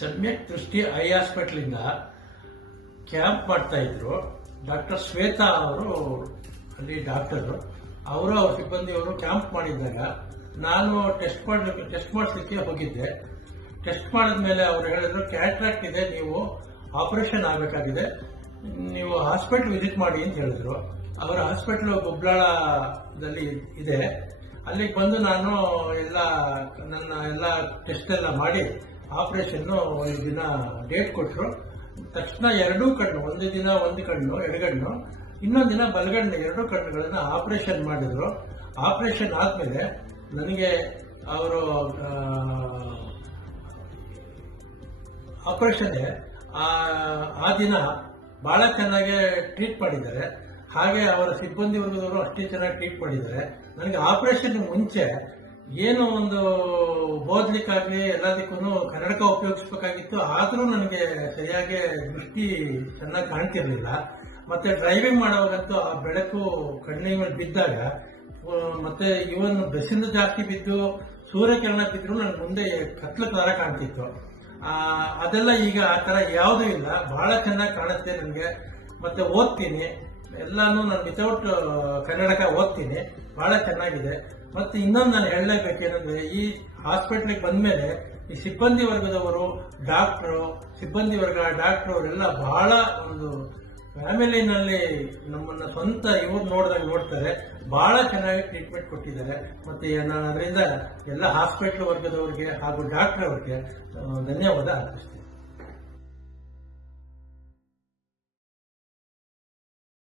ಸಮ್ಯಕ್ ದೃಷ್ಟಿ I ಹಾಸ್ಪಿಟಲಿಂದ camp ಮಾಡ್ತಾ ಇದ್ರು. ಡಾಕ್ಟರ್ ಶ್ವೇತಾ ಅವರು ಅಲ್ಲಿ ಡಾಕ್ಟರು, ಅವರು ಅವ್ರ ಸಿಬ್ಬಂದಿಯವರು ಕ್ಯಾಂಪ್ ಮಾಡಿದ್ದಾಗ ನಾನು ಟೆಸ್ಟ್ ಮಾಡಿಸ್ಲಿಕ್ಕೆ ಹೋಗಿದ್ದೆ. ಟೆಸ್ಟ್ ಮಾಡಿದ್ಮೇಲೆ ಅವರು ಹೇಳಿದ್ರು ಕ್ಯಾಟ್ರಾಕ್ಟ್ ಇದೆ, ನೀವು ಆಪರೇಷನ್ ಆಗಬೇಕಾಗಿದೆ, ನೀವು ಹಾಸ್ಪಿಟಲ್ ವಿಸಿಟ್ ಮಾಡಿ ಅಂತ ಹೇಳಿದ್ರು. ಅವರ ಹಾಸ್ಪಿಟಲ್ ಗುಬ್ಲಾಳದಲ್ಲಿ ಇದೆ. ಅಲ್ಲಿಗೆ ಬಂದು ನಾನು ನನ್ನ ಎಲ್ಲ ಟೆಸ್ಟ್ ಎಲ್ಲ ಮಾಡಿ ಆಪರೇಷನ್ ಒಂದು ದಿನ ಡೇಟ್ ಕೊಟ್ಟರು. ತಕ್ಷಣ ಎರಡೂ ಕಣ್ಣು, ಒಂದು ದಿನ ಒಂದು ಕಣ್ಣು ಎಡಗಣ್ಣು, ಇನ್ನೊಂದು ದಿನ ಬಲಗಣ್ಣು, ಎರಡೂ ಕಣ್ಣುಗಳನ್ನ ಆಪರೇಷನ್ ಮಾಡಿದ್ರು. ಆಪರೇಷನ್ ಆದ್ಮೇಲೆ ನನಗೆ ಅವರು ಆಪರೇಷನ್ ಆ ದಿನ ಬಹಳ ಚೆನ್ನಾಗಿ ಟ್ರೀಟ್ ಮಾಡಿದ್ದಾರೆ. ಹಾಗೆ ಅವರ ಸಿಬ್ಬಂದಿ ವರ್ಗದವರು ಅಷ್ಟೇ ಚೆನ್ನಾಗಿ ಟ್ರೀಟ್ ಮಾಡಿದ್ದಾರೆ. ನನಗೆ ಆಪರೇಷನ್ ಮುಂಚೆ ಏನೋ ಒಂದು ಓದ್ಲಿಕ್ಕಾಗ್ಲಿ ಎಲ್ಲದಕ್ಕೂ ಕನ್ನಡಕ ಉಪಯೋಗಿಸಬೇಕಾಗಿತ್ತು. ಆದರೂ ನನಗೆ ಸರಿಯಾಗಿ ದೃಷ್ಟಿ ಚೆನ್ನಾಗಿ ಕಾಣ್ತಿರ್ಲಿಲ್ಲ. ಮತ್ತೆ ಡ್ರೈವಿಂಗ್ ಮಾಡುವಾಗಂತೂ ಆ ಬೆಳಕು ಕಣ್ಣಿನ ಮೇಲೆ ಬಿದ್ದಾಗ, ಮತ್ತೆ ಇವನ್ ಬೆಸಿಂದ ಜಾಸ್ತಿ ಬಿದ್ದು ಸೂರ್ಯಕಿರಣ ಬಿದ್ರು ನನ್ನ ಮುಂದೆ ಕತ್ಲ ತರ ಕಾಣ್ತಿತ್ತು. ಅದೆಲ್ಲ ಈಗ ಆ ತರ ಯಾವುದೂ ಇಲ್ಲ, ಬಹಳ ಚೆನ್ನಾಗಿ ಕಾಣುತ್ತೆ ನನಗೆ. ಮತ್ತೆ ಓದ್ತೀನಿ ಎಲ್ಲಾನು, ನಾನು ವಿತೌಟ್ ಕನ್ನಡಕ ಓದ್ತೀನಿ, ಬಹಳ ಚೆನ್ನಾಗಿದೆ. ಮತ್ತೆ ಇನ್ನೊಂದು ನಾನು ಹೇಳಲೇಬೇಕೇನಂದ್ರೆ, ಈ ಹಾಸ್ಪಿಟ್ಲಿಗೆ ಬಂದ್ಮೇಲೆ ಈ ಸಿಬ್ಬಂದಿ ವರ್ಗದವರು, ಡಾಕ್ಟ್ರು, ಸಿಬ್ಬಂದಿ ವರ್ಗ, ಡಾಕ್ಟ್ರು ಅವರೆಲ್ಲ ಬಹಳ ಒಂದು ಫ್ಯಾಮಿಲಿನಲ್ಲಿ ನಮ್ಮನ್ನ ಸ್ವಂತ ಇವ್ರು ನೋಡಿದಾಗ ನೋಡ್ತಾರೆ. ಬಹಳ ಚೆನ್ನಾಗಿ ಟ್ರೀಟ್ಮೆಂಟ್ ಕೊಟ್ಟಿದ್ದಾರೆ. ಮತ್ತೆ ನಾನು ಅದರಿಂದ ಎಲ್ಲ ಹಾಸ್ಪಿಟ್ಲ್ ವರ್ಗದವರಿಗೆ ಹಾಗೂ ಡಾಕ್ಟರ್ ಅವರಿಗೆ ಧನ್ಯವಾದ ಅರ್ಪಿಸ್ತೀನಿ.